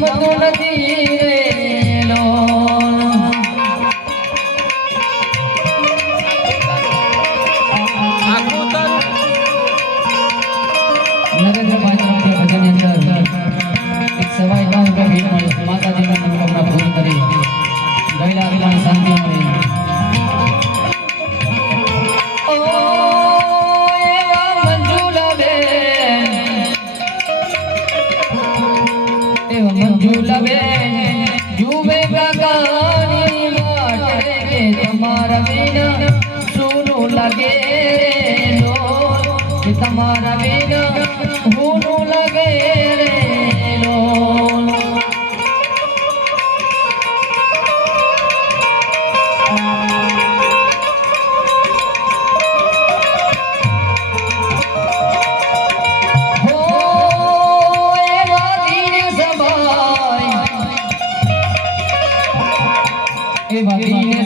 ગમતું નથી રે નરેન્દ્રભાઈ તરફથી ભજનની અંદર એક સવાઈ 9 રૂપિયા ભેટ મળી માતાજીની મનોકામના પૂરી કરી ગયેલા આત્માને શાંતિ મળી जुबे गानी वाटे के तुम्हारा बिना सुनो लगे रे कि तुम्हारा बिना होनो लगे रे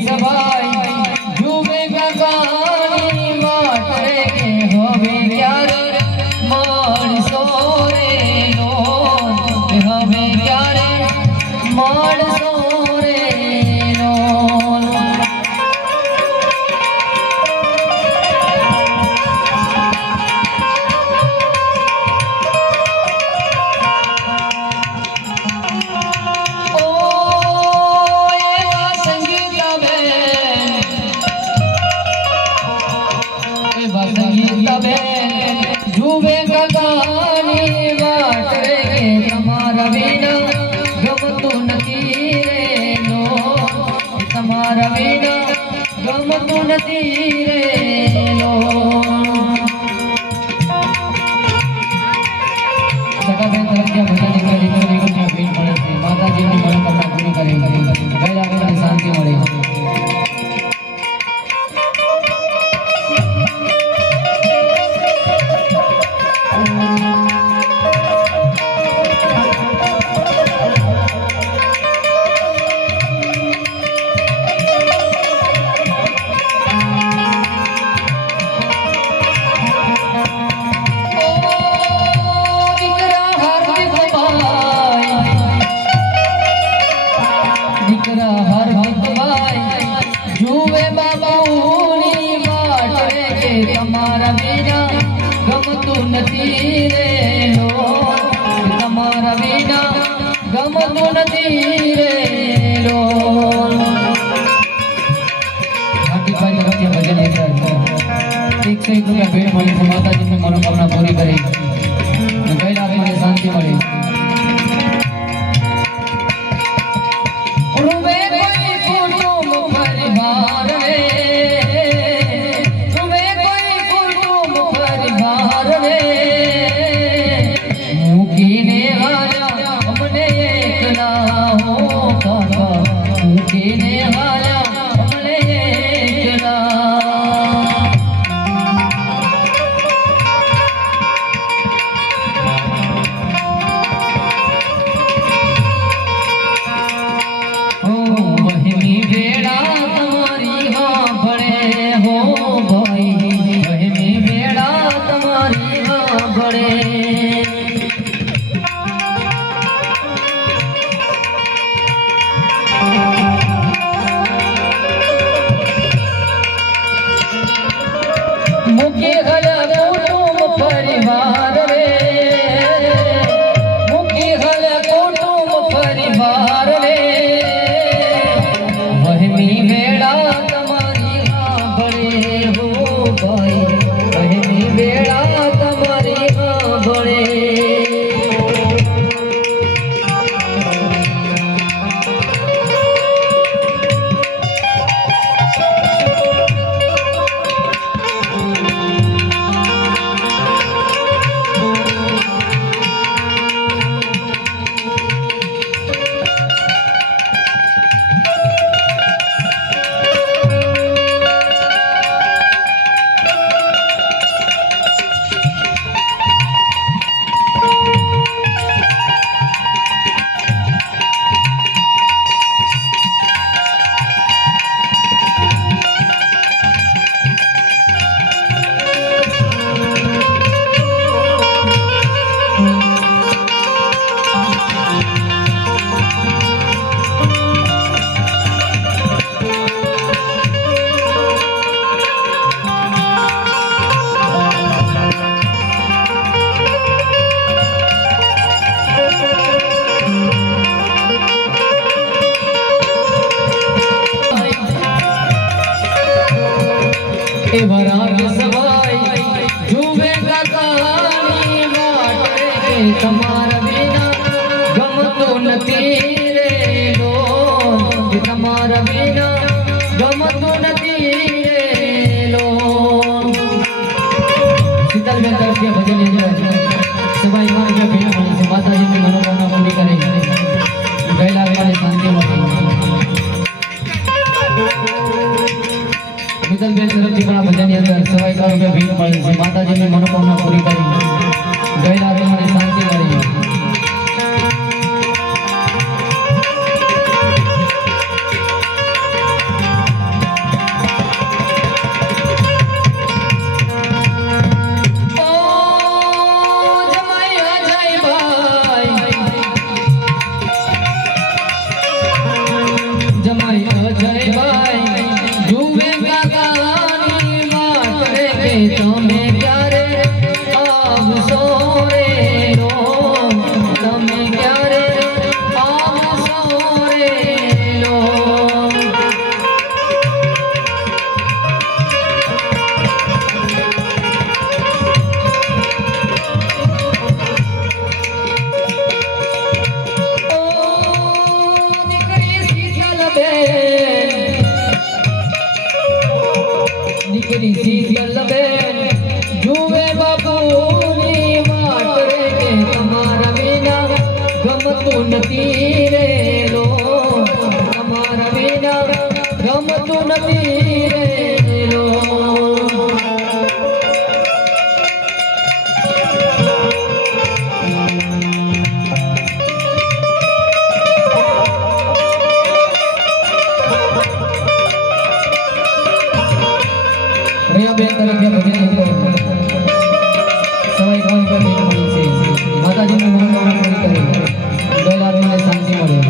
सबाई जुबे गानी माटे के होवे क्यारे मार सोरे नो होवे क्यारे मार सोरे नो जुबे गानी वाटे के तुम्हारा बिना गमતું નથી રે નો તમારા बिना ગમતું નથી રે નો સગાબેન તરફથી ભજનની કરી ભેટ મળે છે માતાજીની મનોકામના પૂરી કરી ગયેલા આત્માને શાંતિ મળે जुबे बाबूनी वाटे के तुम्हारा बिना गमતું નથી રે નો તમારા बिना ગમતું નથી રે નો હાર્દિકભાઈ તરફથી ભજન અંદર 101 રૂપિયા ભેટ મળી છે માતાજીની મનોકામના પૂરી કરી ગયેલા આત્માને શાંતિ મળી એ વરાગ સવાય જુએ કાકાની વાટે કે તમારા વિના ગમતો નથી રે લોન કે તમારા વિના ગમતો નથી રે લોન શીતલબેન તરફથી ભજન સભાઈ માં કે ભેટ મળી છે માતાજીની મનોકામના પૂરી કરે ગયેલા વિનાની શાંતિ મળી શીતલબેન તરફથી પણ આ ભજનની અંદર સવાઈ કારો કે ભેટ મળી છે માતાજીની મનોકામના પૂરી કરી ગયેલા વિનાની શાંતિ મળી તમે ક્યારે આવશો રે લો તમે ક્યારે આવશો રે લો ઓ દીકરી શીતલબેન જુએ બાપુની વાટ રે કે તમારા વિના ગમતું નથી રે લો તમારા વિના ગમતું નથી રે લો બેન તરફથી ભજન સવાઈ કામ પર ભેટ મળી છે માતાજીની મનોકામના પૂરી કરી ગયેલા વિનાને શાંતિ મળે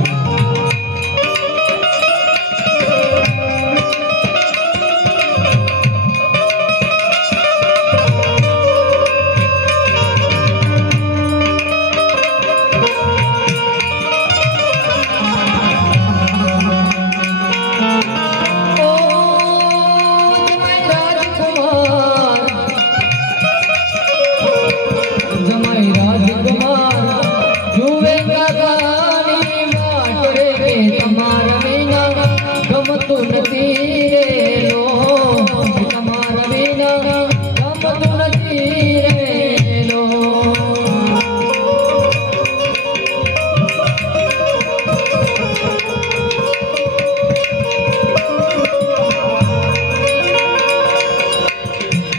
ગમતું નથી રે લો તમારા વિના ગમતું નથી રે લો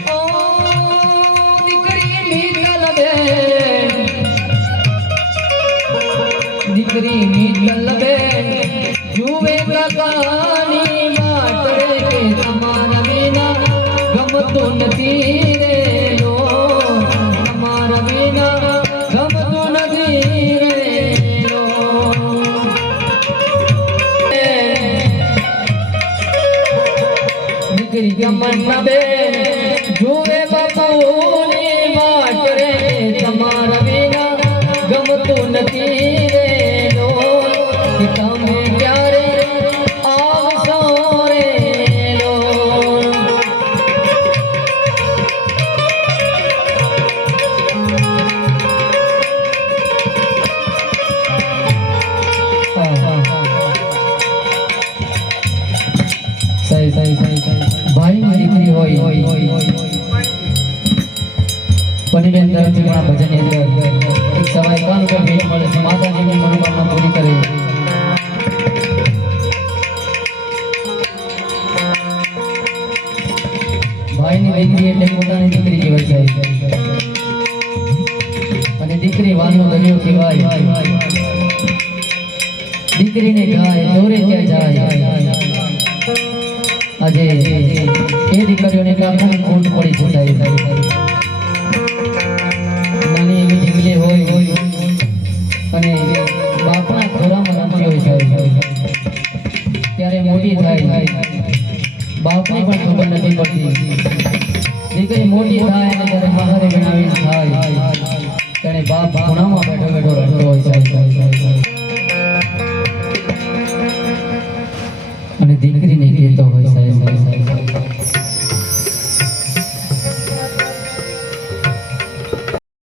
ઓ દીકરી શીતલબેન જુએ કાકાની વાટ રે કે તમારા વિના ગમતું નથી રે લો તમારા વિના ગમતું નથી રે લો દીકરી ગમના બેન જુએ બાપુની વાટ રે તમારા વિના ગમતું નથી રે લો તમે ક્યારે આવશો રે લો ભાઈની દીકરી હોય પતિબેન તરફથી પણ આ ભજનની અંદર એક સવાઈ કામ કે ભેટ મળે છે માતાજીની મનોકામના પૂરી કરે ભાઈની દીકરી એટલે પોતાની દીકરી કહેવાય છે અને દીકરી વાલનો દરિયો કહેવાય દીકરીને ગાય દોરે ત્યાં જાય આજે એ દીકરીઓને કાકાની ખોટ પડી છે સાહેબ નાની એવી દીકરી હોય અને બાપના ખોરામાં રમતી હોય સાહેબ ત્યારે મોટી થાય બાપને પણ ખબર નથી પડતી દીકરી મોટી થાય અને જ્યારે બહાર બનાવી થાય ત્યારે બાપ ખૂણામાં બેઠો બેઠો રડતો હોય સાહેબ